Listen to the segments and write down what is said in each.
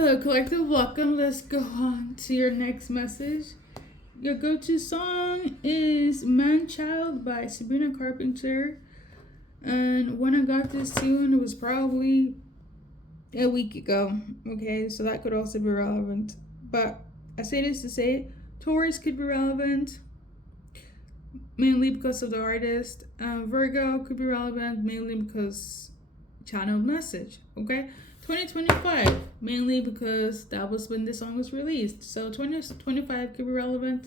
Hello, collective. Welcome. Let's go on to your next message. Your go-to song is "Man Child" by Sabrina Carpenter. And when I got this tune, it was probably a week ago. Okay, so that could also be relevant. But I say this to say, Taurus could be relevant, mainly because of the artist. Virgo could be relevant, mainly because channeled message. Okay, 2025, mainly because that was when the song was released. So 2025 could be relevant.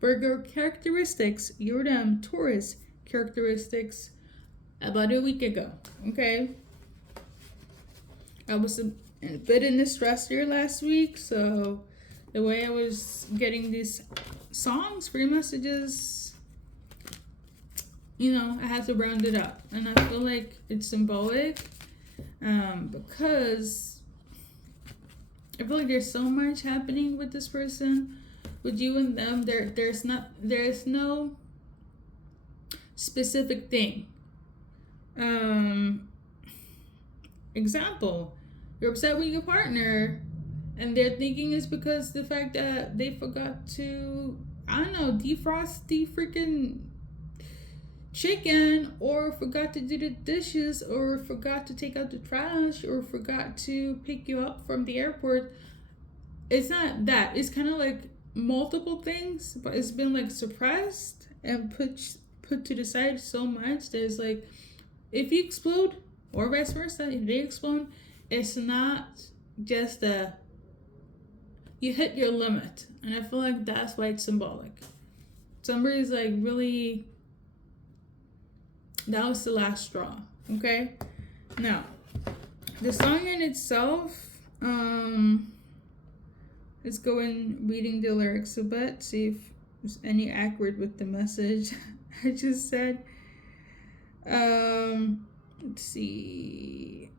Virgo characteristics, you're them. Taurus characteristics, about a week ago. Okay, I was a bit in the stress here last week, so the way I was getting these songs, free messages, I had to round it up, and I feel like it's symbolic, because I feel like there's so much happening with this person, with you and them. There's no specific thing. Example, you're upset with your partner, and they're thinking it's because the fact that they forgot to, I don't know, defrost the freaking chicken, or forgot to do the dishes, or forgot to take out the trash, or forgot to pick you up from the airport. It's not that. It's kind of like multiple things, but it's been like suppressed and put to the side so much that it's like, if you explode, or vice versa, if they explode, it's not just you hit your limit. And I feel like that's why it's symbolic. Somebody's like, really, that was the last straw. Okay, now the song in itself, let's go and reading the lyrics a bit, see if there's any accurate with the message I just said. Let's see.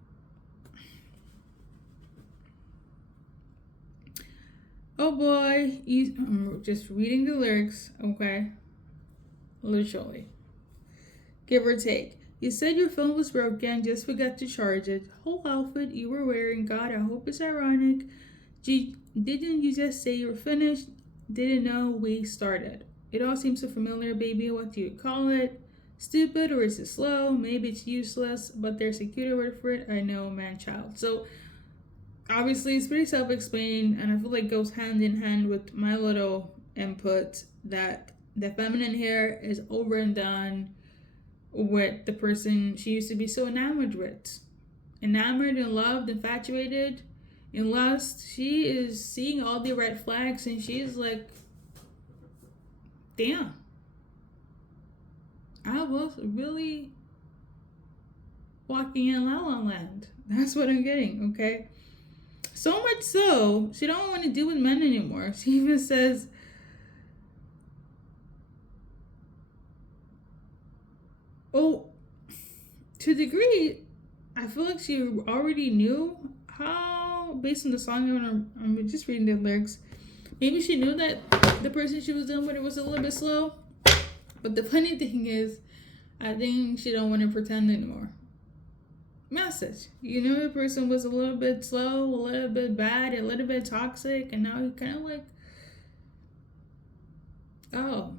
Oh boy, I'm just reading the lyrics, okay? Literally. Give or take. You said your phone was broken, just forgot to charge it. Whole outfit you were wearing, God, I hope it's ironic. Didn't you just say you were finished? Didn't know we started. It all seems so familiar, baby. What do you call it? Stupid, or is it slow? Maybe it's useless, but there's a cuter word for it. I know, man, child. So obviously it's pretty self-explaining, and I feel like goes hand in hand with my little input that the feminine here is over and done with the person she used to be so enamored with. Enamored and loved, infatuated, in lust. She is seeing all the red flags, and she's like, damn, I was really walking in La La Land. That's what I'm getting, okay? So much so, she don't want to deal with men anymore. She even says, oh, to a degree, I feel like she already knew how, based on the song, I'm just reading the lyrics, maybe she knew that the person she was dealing with was a little bit slow. But the funny thing is, I think she don't want to pretend anymore. Message. The person was a little bit slow, a little bit bad, a little bit toxic, and now you kind of like, oh,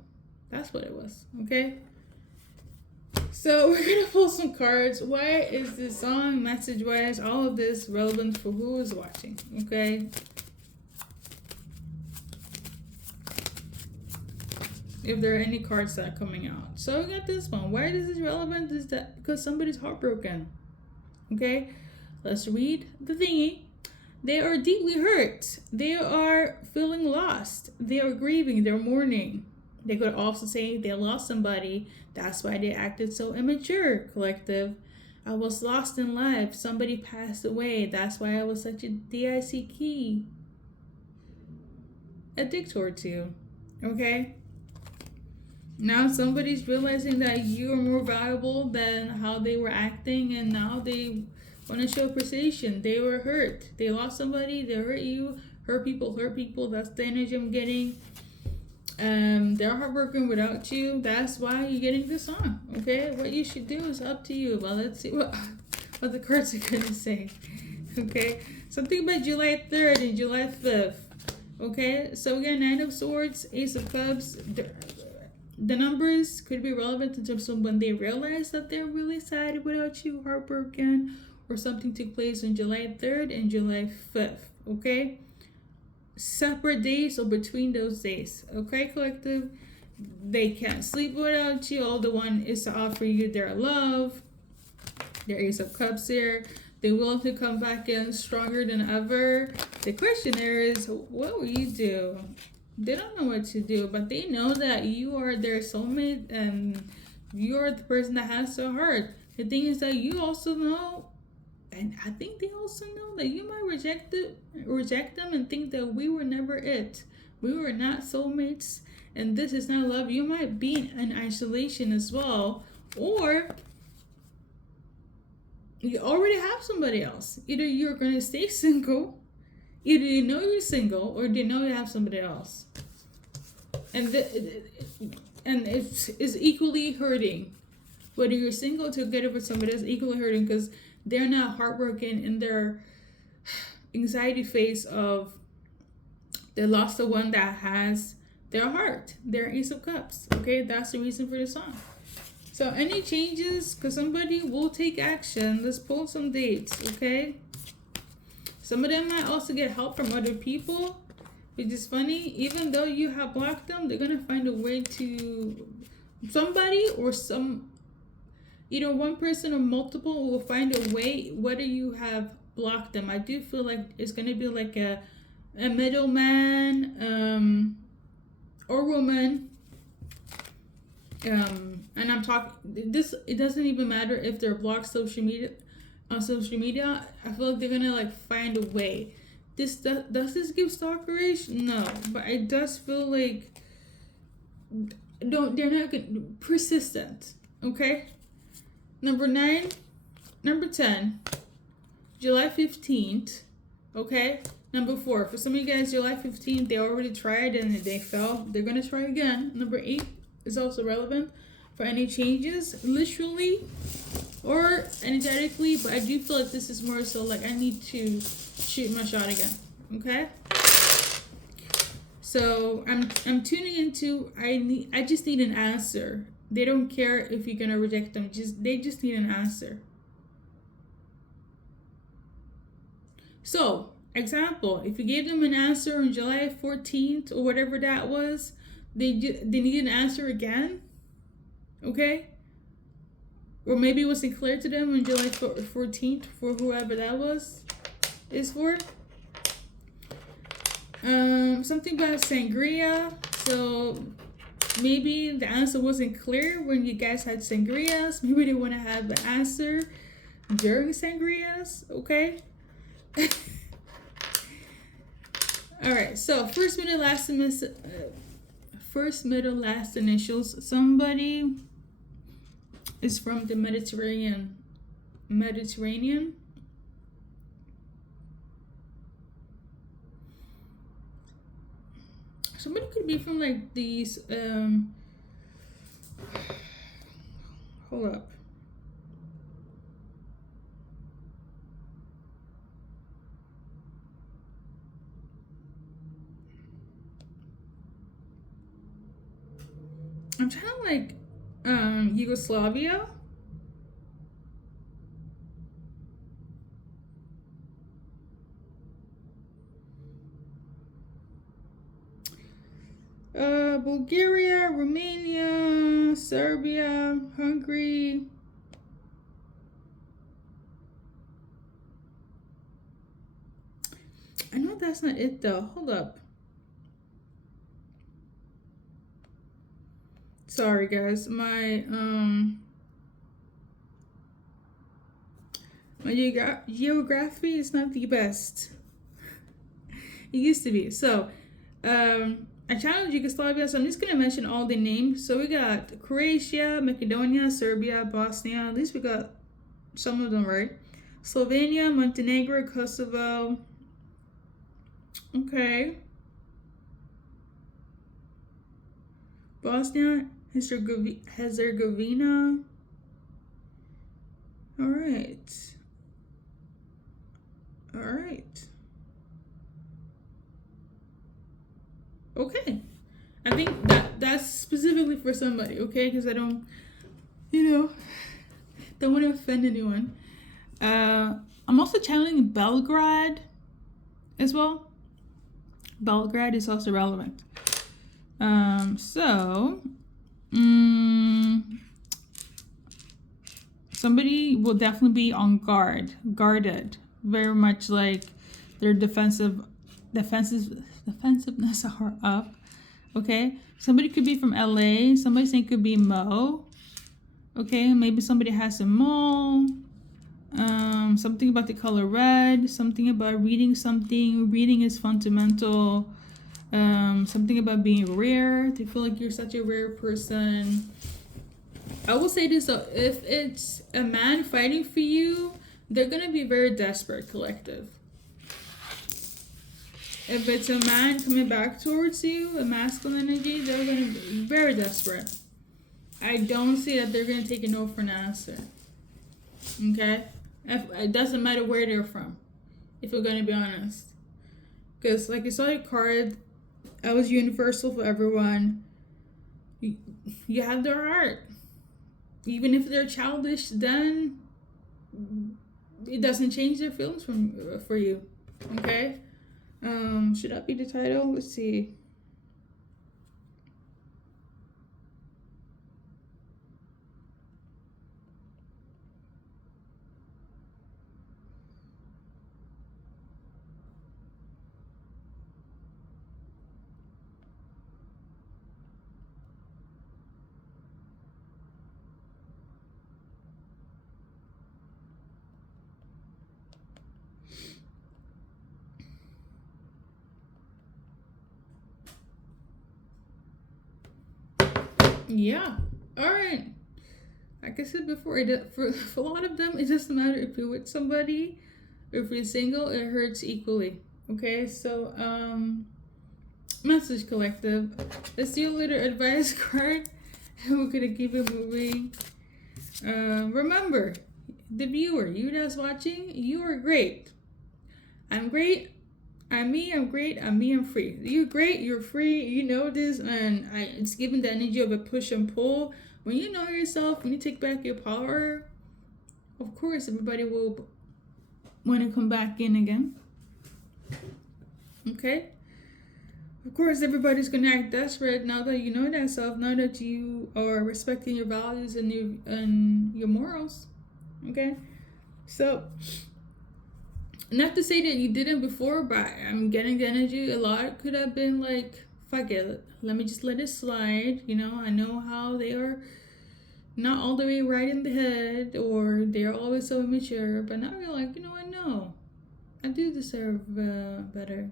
that's what it was, okay? So we're going to pull some cards. Why is this song, message-wise, all of this relevant for who is watching, okay? If there are any cards that are coming out. So we got this one. Why is this relevant? Is that because somebody's heartbroken. Okay, let's read the thingy. They are deeply hurt. They are feeling lost. They are grieving. They're mourning. They could also say they lost somebody. That's why they acted so immature, collective. I was lost in life. Somebody passed away. That's why I was such a DIC key. A dictator too. Okay? Now somebody's realizing that you are more valuable than how they were acting, and now they want to show appreciation. They were hurt. They lost somebody. They hurt you. Hurt people. That's the energy I'm getting. They're heartbroken without you. That's why you're getting this song. Okay? What you should do is up to you. But let's see what the cards are going to say. Okay, something about July 3rd and July 5th. Okay, so we got Nine of Swords, Ace of Cups. The numbers could be relevant in terms of when they realize that they're really sad without you, heartbroken, or something took place on July 3rd and July 5th. Okay, separate days or between those days. Okay, collective. They can't sleep without you. All the one is to offer you their love. Their Ace of Cups here. They're willing to come back in stronger than ever. The question there is, what will you do? They don't know what to do, but they know that you are their soulmate and you are the person that has their heart. The thing is that you also know, and I think they also know that you might reject them and think that we were never it. We were not soulmates, and this is not love. You might be in isolation as well, or you already have somebody else. Either you're gonna stay single, either you know you're single, or you know you have somebody else, and it's equally hurting. Whether you're single together with somebody else, equally hurting because they're not heartbroken in their anxiety phase of they lost the one that has their heart, their Ace of Cups. Okay, that's the reason for the song. So any changes, because somebody will take action. Let's pull some dates, okay? Some of them might also get help from other people, which is funny. Even though you have blocked them, they're going to find a way to... Somebody or either one person or multiple will find a way, whether you have blocked them. I do feel like it's going to be like a middleman or woman. And I'm talking this. It doesn't even matter if they're blocked social media. On social media, I feel like they're gonna like find a way. Does this give stalkerish? No, but it does feel like they're not good, persistent. Okay. Number 9, number 10, July 15th. Okay. Number 4, for some of you guys, July 15th, they already tried and they fell. They're gonna try again. Number 8 is also relevant for any changes, literally or energetically, but I do feel like this is more so like I need to shoot my shot again. Okay. So I'm tuning into I just need an answer. They don't care if you're gonna reject them. They just need an answer. So, example, if you gave them an answer on July 14th or whatever that was, they need an answer again. Okay? Or maybe it wasn't clear to them on July 14th for whoever that is for. Something about sangria. So maybe the answer wasn't clear when you guys had sangrias. Maybe they want to have the answer during sangrias. Okay. All right. So first, middle, last initials. Somebody is from the Mediterranean. Somebody could be from like these hold up. I'm trying to like Yugoslavia. Bulgaria, Romania, Serbia, Hungary. I know that's not it though. Hold up. Sorry guys, my geography is not the best. It used to be. So I challenge Yugoslavia, so I'm just gonna mention all the names. So we got Croatia, Macedonia, Serbia, Bosnia. At least we got some of them right. Slovenia, Montenegro, Kosovo. Okay. Bosnia, Herzegovina. All right. All right. Okay. I think that's specifically for somebody, okay? Because I don't, don't want to offend anyone. I'm also channeling Belgrade as well. Belgrade is also relevant. Somebody will definitely be on guarded, very much like their defensiveness are up. Okay, somebody could be from LA. Somebody saying could be Mo. Okay, maybe somebody has a mole. Something about the color red. Something about reading something. Reading is fundamental. Something about being rare. They feel like you're such a rare person. I will say this though, if it's a man fighting for you, they're gonna be very desperate, collective. If it's a man coming back towards you, a masculine energy, they're gonna be very desperate. I don't see that they're gonna take a no for an answer. Okay? It doesn't matter where they're from, if we're gonna be honest. Because like you saw your card, I was universal for everyone. You have their heart. Even if they're childish, then it doesn't change their feelings for you. Okay? Should that be the title? Let's see. Yeah. All right. Like I said before, for a lot of them, it doesn't matter if you're with somebody or if you're single, it hurts equally. Okay, so message collective. Let's do a little advice card. We're gonna keep it moving. Remember, the viewer, you that's watching, you are great. I'm great. I'm me. I'm great. I'm me. I'm free. You're great. You're free. You know this, and it's giving the energy of a push and pull. When you know yourself, when you take back your power, of course, everybody will want to come back in again. Okay? Of course, everybody's going to act desperate now that you know that self, now that you are respecting your values and your morals. Okay? So, not to say that you didn't before, but I'm getting the energy a lot. Could have been like, fuck it, let me just let it slide. I know how they are not all the way right in the head, or they're always so immature, but now you're like, I know. I do deserve better.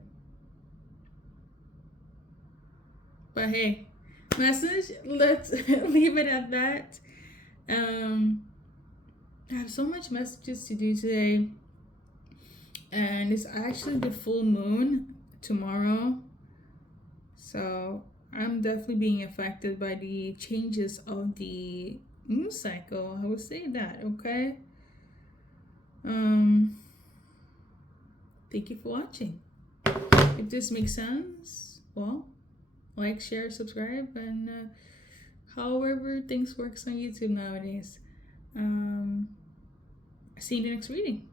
But hey, message, let's leave it at that. I have so much messages to do today. And it's actually the full moon tomorrow. So I'm definitely being affected by the changes of the moon cycle. I would say that, okay? Thank you for watching. If this makes sense, well, like, share, subscribe, and however things works on YouTube nowadays. See you in the next reading.